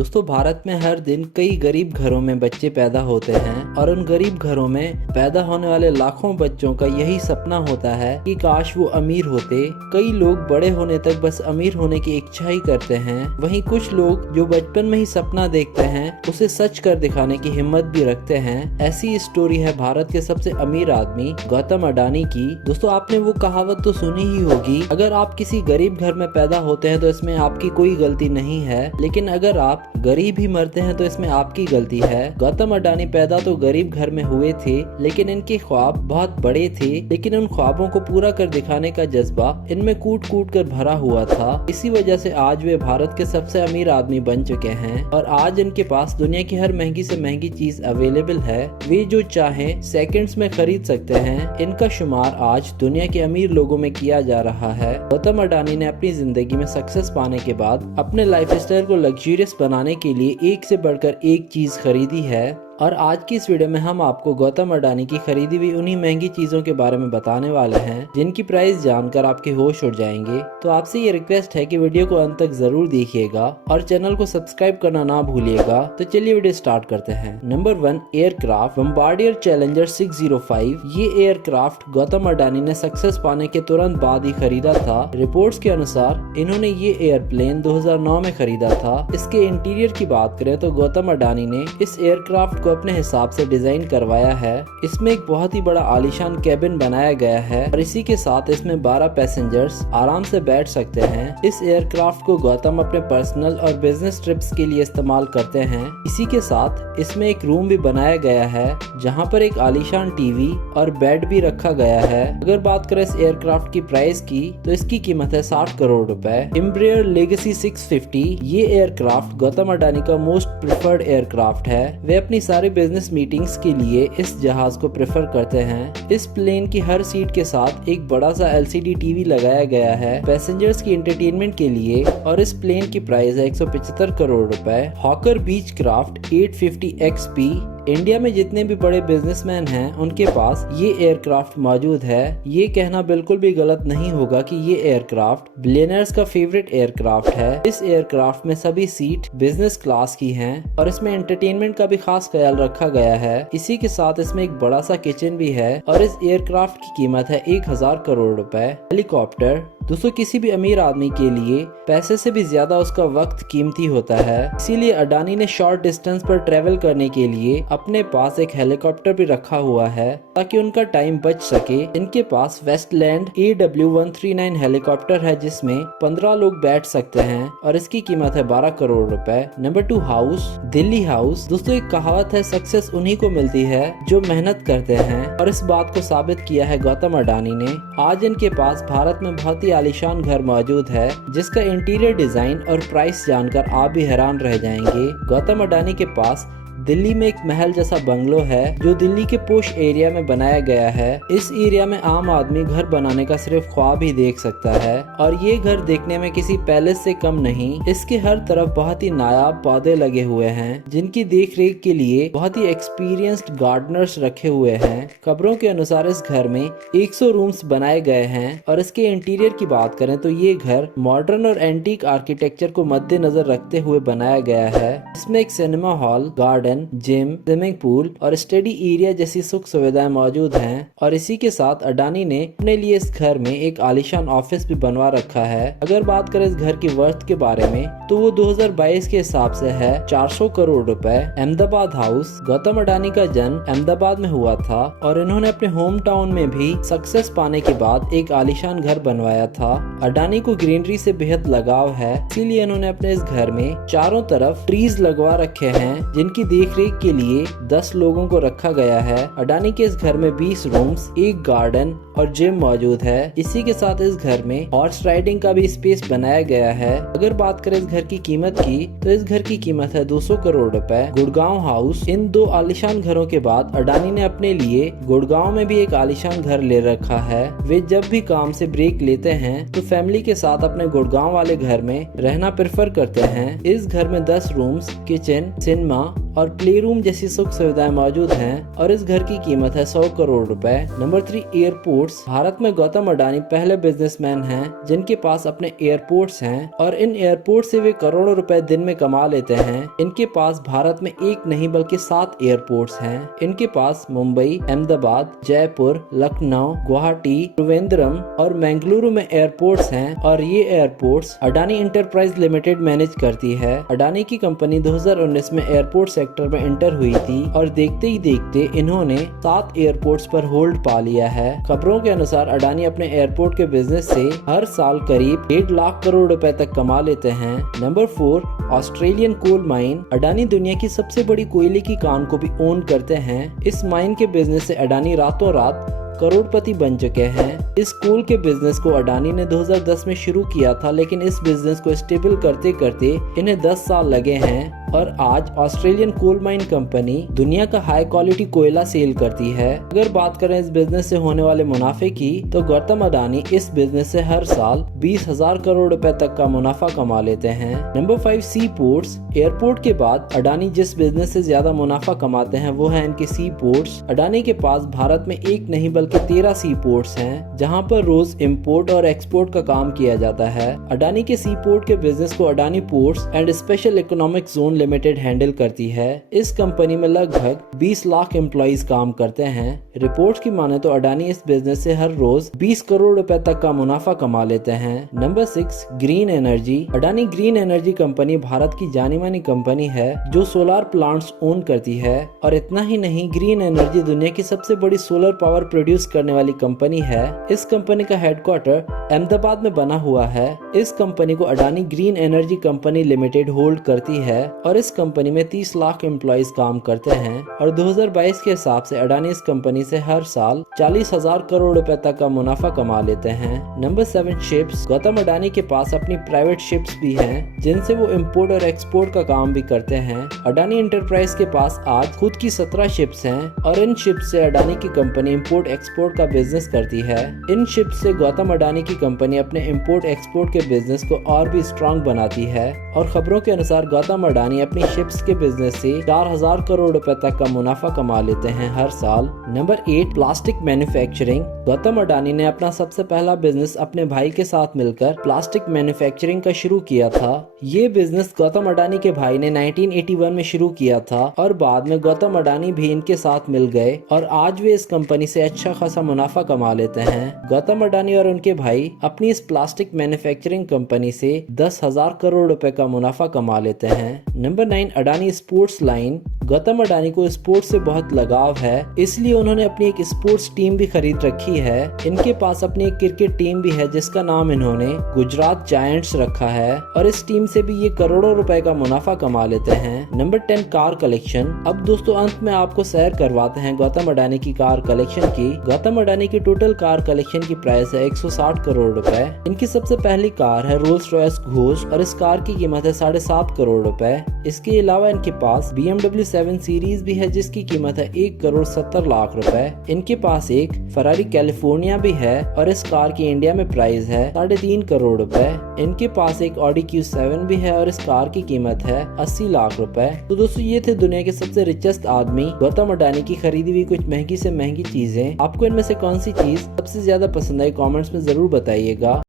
दोस्तों भारत में हर दिन कई गरीब घरों में बच्चे पैदा होते हैं और उन गरीब घरों में पैदा होने वाले लाखों बच्चों का यही सपना होता है कि काश वो अमीर होते। कई लोग बड़े होने तक बस अमीर होने की इच्छा ही करते हैं। वहीं कुछ लोग जो बचपन में ही सपना देखते हैं उसे सच कर दिखाने की हिम्मत भी रखते हैं। ऐसी स्टोरी है भारत के सबसे अमीर आदमी गौतम अडानी की। दोस्तों आपने वो कहावत तो सुनी ही होगी, अगर आप किसी गरीब घर में पैदा होते हैं तो इसमें आपकी कोई गलती नहीं है, लेकिन अगर आप गरीब ही मरते हैं तो इसमें आपकी गलती है। गौतम अडानी पैदा तो गरीब घर में हुए थे, लेकिन इनके ख्वाब बहुत बड़े थे। लेकिन उन ख्वाबों को पूरा कर दिखाने का जज्बा इनमें कूट कूट कर भरा हुआ था। इसी वजह से आज वे भारत के सबसे अमीर आदमी बन चुके हैं और आज इनके पास दुनिया की हर महंगी से महंगी चीज अवेलेबल है। वे जो चाहें सेकंड्स में खरीद सकते हैं। इनका शुमार आज दुनिया के अमीर लोगों में किया जा रहा है। गौतम अडानी ने अपनी जिंदगी में सक्सेस पाने के बाद अपने लाइफस्टाइल को लग्जरियस बनाने के लिए एक से बढ़कर एक चीज खरीदी है। और आज की इस वीडियो में हम आपको गौतम अडानी की खरीदी हुई उन्हीं महंगी चीजों के बारे में बताने वाले हैं जिनकी प्राइस जानकर आपके होश उड़ जाएंगे। तो आपसे ये रिक्वेस्ट है कि वीडियो को अंत तक जरूर देखिएगा और चैनल को सब्सक्राइब करना ना भूलिएगा। तो चलिए वीडियो स्टार्ट करते हैं। Number 1, aircraft Bombardier challenger 605। ये एयरक्राफ्ट गौतम अडानी ने सक्सेस पाने के तुरंत बाद ही खरीदा था। रिपोर्ट्स के अनुसार इन्होंने ये एयरप्लेन 2009 में खरीदा था। इसके इंटीरियर की बात करें तो गौतम अडानी ने इस एयरक्राफ्ट अपने हिसाब से डिजाइन करवाया है। इसमें एक बहुत ही बड़ा आलीशान कैबिन बनाया गया है और इसी के साथ इसमें 12 पैसेंजर्स आराम से बैठ सकते हैं। इस एयरक्राफ्ट को गौतम अपने पर्सनल और बिजनेस ट्रिप्स के लिए इस्तेमाल करते हैं। इसी के साथ इसमें एक रूम भी बनाया गया है जहां पर एक आलीशान टीवी और बेड भी रखा गया है। अगर बात करें इस एयरक्राफ्ट की प्राइस की तो इसकी कीमत है 60 करोड़ रुपए। एम्ब्रेयर लेगेसी 650 ये एयरक्राफ्ट गौतम अडानी का मोस्ट प्रिफर्ड एयरक्राफ्ट है। वे अपनी सारी बिजनेस मीटिंग्स के लिए इस जहाज को प्रेफर करते हैं। इस प्लेन की हर सीट के साथ एक बड़ा सा LCD टीवी लगाया गया है पैसेंजर्स की एंटरटेनमेंट के लिए और इस प्लेन की प्राइस है 175 करोड़ रुपए। हॉकर बीच क्राफ्ट 850 XP। इंडिया में जितने भी बड़े बिजनेसमैन हैं उनके पास ये एयरक्राफ्ट मौजूद है। ये कहना बिल्कुल भी गलत नहीं होगा कि ये एयरक्राफ्ट बिलियनर्स का फेवरेट एयरक्राफ्ट है। इस एयरक्राफ्ट में सभी सीट बिजनेस क्लास की हैं और इसमें एंटरटेनमेंट का भी खास ख्याल रखा गया है। इसी के साथ इसमें एक बड़ा सा किचन भी है और इस एयरक्राफ्ट की कीमत है 1000 करोड़ रुपए। हेलीकॉप्टर दोस्तों किसी भी अमीर आदमी के लिए पैसे से भी ज्यादा उसका वक्त कीमती होता है, इसीलिए अडानी ने शॉर्ट डिस्टेंस पर ट्रेवल करने के लिए अपने पास एक हेलीकॉप्टर भी रखा हुआ है ताकि उनका टाइम बच सके। इनके पास वेस्टलैंड AW139 हेलीकॉप्टर है जिसमें 15 लोग बैठ सकते हैं और इसकी कीमत है 12 करोड़ रुपए। Number 2, house Delhi house. दोस्तों एक कहावत है, सक्सेस उन्हीं को मिलती है जो मेहनत करते हैं और इस बात को साबित किया है गौतम अडानी ने। आज इनके पास भारत में बहुत ही आलीशान घर मौजूद है जिसका इंटीरियर डिजाइन और प्राइस जानकर आप भी हैरान रह जाएंगे। गौतम अडानी के पास दिल्ली में एक महल जैसा बंगलो है जो दिल्ली के पोश एरिया में बनाया गया है। इस एरिया में आम आदमी घर बनाने का सिर्फ ख्वाब ही देख सकता है और ये घर देखने में किसी पैलेस से कम नहीं। इसके हर तरफ बहुत ही नायाब पौधे लगे हुए हैं जिनकी देखरेख के लिए बहुत ही एक्सपीरियंस्ड गार्डनर्स रखे हुए हैं। खबरों के अनुसार इस घर में 100 रूम्स बनाए गए हैं और इसके इंटीरियर की बात करें तो ये घर मॉडर्न और एंटीक आर्किटेक्चर को मद्देनजर रखते हुए बनाया गया है। इसमें एक cinema hall, garden, gym, swimming pool और स्टडी एरिया जैसी सुख सुविधाएं मौजूद हैं और इसी के साथ अडानी ने अपने लिए इस घर में एक आलीशान ऑफिस भी बनवा रखा है। अगर बात करें इस घर की वर्थ के बारे में तो वो 2022 के हिसाब से है 400 करोड़ रुपए। अहमदाबाद हाउस गौतम अडानी का जन्म अहमदाबाद में हुआ था और इन्होंने अपने होम टाउन में भी सक्सेस पाने के बाद एक आलीशान घर बनवाया था। अडानी को ग्रीनरी से बेहद लगाव है, इसीलिए इन्होंने अपने इस घर में चारों तरफ ट्रीज लगवा रखे हैं जिनकी देखरेख के लिए 10 लोगों को रखा गया है। अडानी के इस घर में 20 रूम्स, एक गार्डन और जिम मौजूद है। इसी के साथ इस घर में हॉर्स राइडिंग का भी स्पेस बनाया गया है। अगर बात करें इस घर की कीमत की तो इस घर की कीमत है 200 करोड़ रुपए। गुड़गांव हाउस। इन दो आलीशान घरों के बाद अडानी ने अपने लिए गुड़गांव में भी एक आलीशान घर ले रखा है। वे जब भी काम से ब्रेक लेते हैं तो फैमिली के साथ अपने गुड़गांव वाले घर में रहना प्रेफर करते हैं। इस घर में 10 रूम्स, किचन, सिनेमा और प्ले रूम जैसी सुख सुविधाएं मौजूद हैं और इस घर की कीमत है 100 करोड़ रुपए। Number 3, airports. भारत में गौतम अडानी पहले बिजनेसमैन हैं जिनके पास अपने एयरपोर्ट्स हैं और इन एयरपोर्ट से वे करोड़ों रुपए दिन में कमा लेते हैं। इनके पास भारत में एक नहीं बल्कि 7 एयरपोर्ट्स हैं। इनके पास मुंबई, अहमदाबाद, जयपुर, लखनऊ, गुवाहाटी, त्रिवेंद्रम और बेंगलुरु में एयरपोर्ट्स हैं और ये airports Adani enterprise limited manage करती है। अडानी की कंपनी 2019 में एयरपोर्ट सेक्टर में एंटर हुई थी और देखते ही देखते इन्होंने 7 एयरपोर्ट्स पर होल्ड पा लिया है। खबरों के अनुसार अडानी अपने एयरपोर्ट के बिजनेस से हर साल करीब 1.5 लाख करोड़ रुपए तक कमा लेते हैं। Number 4, Australian coal mine. Adani दुनिया की सबसे बड़ी कोयले की खान को भी ओन करते हैं। इस माइन के बिजनेस से अडानी रातों रात करोड़पति बन चुके हैं। इस कोल के बिजनेस को अडानी ने 2010 में शुरू किया था, लेकिन इस बिजनेस को स्टेबल करते करते इन्हें 10 साल लगे हैं और आज ऑस्ट्रेलियन कोल माइन कंपनी दुनिया का हाई क्वालिटी कोयला सेल करती है। अगर बात करें इस बिजनेस से होने वाले मुनाफे की, तो गौतम अडानी इस बिजनेस से हर साल 20,000 करोड़ रुपए तक का मुनाफा कमा लेते हैं। नंबर 5, सी पोर्ट्स। एयरपोर्ट के बाद अडानी जिस बिजनेस से ज्यादा मुनाफा कमाते हैं वो है इनके सी पोर्ट्स। अडानी के पास भारत में एक नहीं बल्कि 13 सी पोर्ट्स हैं, जहां पर रोज इंपोर्ट और एक्सपोर्ट का काम किया जाता है। अडानी के सी पोर्ट के बिजनेस को Adani ports and special economic zone limited handle करती है। इस कंपनी में लगभग 20 लाख एम्प्लॉइज काम करते हैं। रिपोर्ट्स की माने तो अडानी इस बिजनेस से हर रोज 20 करोड़ रुपए तक का मुनाफा कमा लेते हैं। Number 6, green energy. Adani green energy company Bharat की जानी मानी कंपनी है जो सोलर प्लांट्स ओन करती है और इतना ही नहीं, ग्रीन एनर्जी दुनिया की सबसे बड़ी सोलर पावर प्रोड्यूस करने वाली कंपनी है। इस कंपनी का हेडक्वार्टर अहमदाबाद में बना हुआ है। इस कंपनी को Adani green energy company limited hold करती है और इस कंपनी में 30 लाख एम्प्लॉइज काम करते हैं और 2022 के हिसाब से अडानी इस कंपनी से हर साल 40,000 करोड़ रुपए तक का मुनाफा कमा लेते हैं। Number 7, ships. गौतम अडानी के पास अपनी प्राइवेट शिप्स भी हैं जिनसे वो इंपोर्ट और एक्सपोर्ट का काम भी करते हैं। अडानी इंटरप्राइज के पास आज खुद की 17 शिप्स हैं और इन शिप्स से अडानी की कंपनी इंपोर्ट एक्सपोर्ट का बिजनेस करती है। इन शिप्स से गौतम अडानी की कंपनी अपने इंपोर्ट एक्सपोर्ट के बिजनेस को और भी स्ट्रॉन्ग बनाती है और खबरों के अनुसार गौतम अडानी अपनी शिप्स के बिजनेस से 4,000 करोड़ रुपए तक का मुनाफा कमा लेते हैं हर साल। Number 8, plastic manufacturing. Gautam Adani ने अपना सबसे पहला बिजनेस अपने भाई के साथ मिलकर प्लास्टिक मैन्युफैक्चरिंग का शुरू किया था। ये बिजनेस गौतम अडानी के भाई ने 1981 में शुरू किया था और बाद में गौतम अडानी भी इनके साथ मिल गए और आज वे इस कंपनी से अच्छा खासा मुनाफा कमा लेते हैं। गौतम अडानी और उनके भाई अपनी इस प्लास्टिक मैन्युफैक्चरिंग कंपनी से 10,000 करोड़ रुपए का मुनाफा कमा लेते हैं। Number 9, Adani sports line. Gautam Adani को स्पोर्ट्स से बहुत लगाव है, इसलिए उन्होंने अपनी एक स्पोर्ट्स टीम भी खरीद रखी है। इनके पास अपनी एक क्रिकेट टीम भी है जिसका नाम इन्होंने गुजरात जायंट्स रखा है और इस टीम से भी ये करोड़ों रुपए का मुनाफा कमा लेते हैं। Number 10, car collection. अब दोस्तों अंत में आपको सैर करवाते हैं गौतम अडानी की कार कलेक्शन की। गौतम अडानी की टोटल कार कलेक्शन की प्राइस है 160 करोड़ रुपए। इनकी सबसे पहली कार है रोल्स रॉयस घोस्ट और इस कार की कीमत है 7.5 करोड़ रुपए। इसके अलावा इनके पास BMW 7 सीरीज भी है जिसकी कीमत है 1 करोड़ 70 लाख रुपए। इनके पास एक फरारी कैलिफोर्निया भी है और इस कार की इंडिया में प्राइस है 3.5 करोड़ रुपए। इनके पास एक ऑडी Q7 भी है और इस कार की कीमत है 80 लाख रुपए। तो दोस्तों ये थे दुनिया के सबसे रिचेस्ट आदमी गौतम अडानी की खरीदी हुई कुछ महंगी से महंगी चीजें। आपको इनमें से कौन सी चीज सबसे ज्यादा पसंद आई, कमेंट्स में जरूर बताइएगा।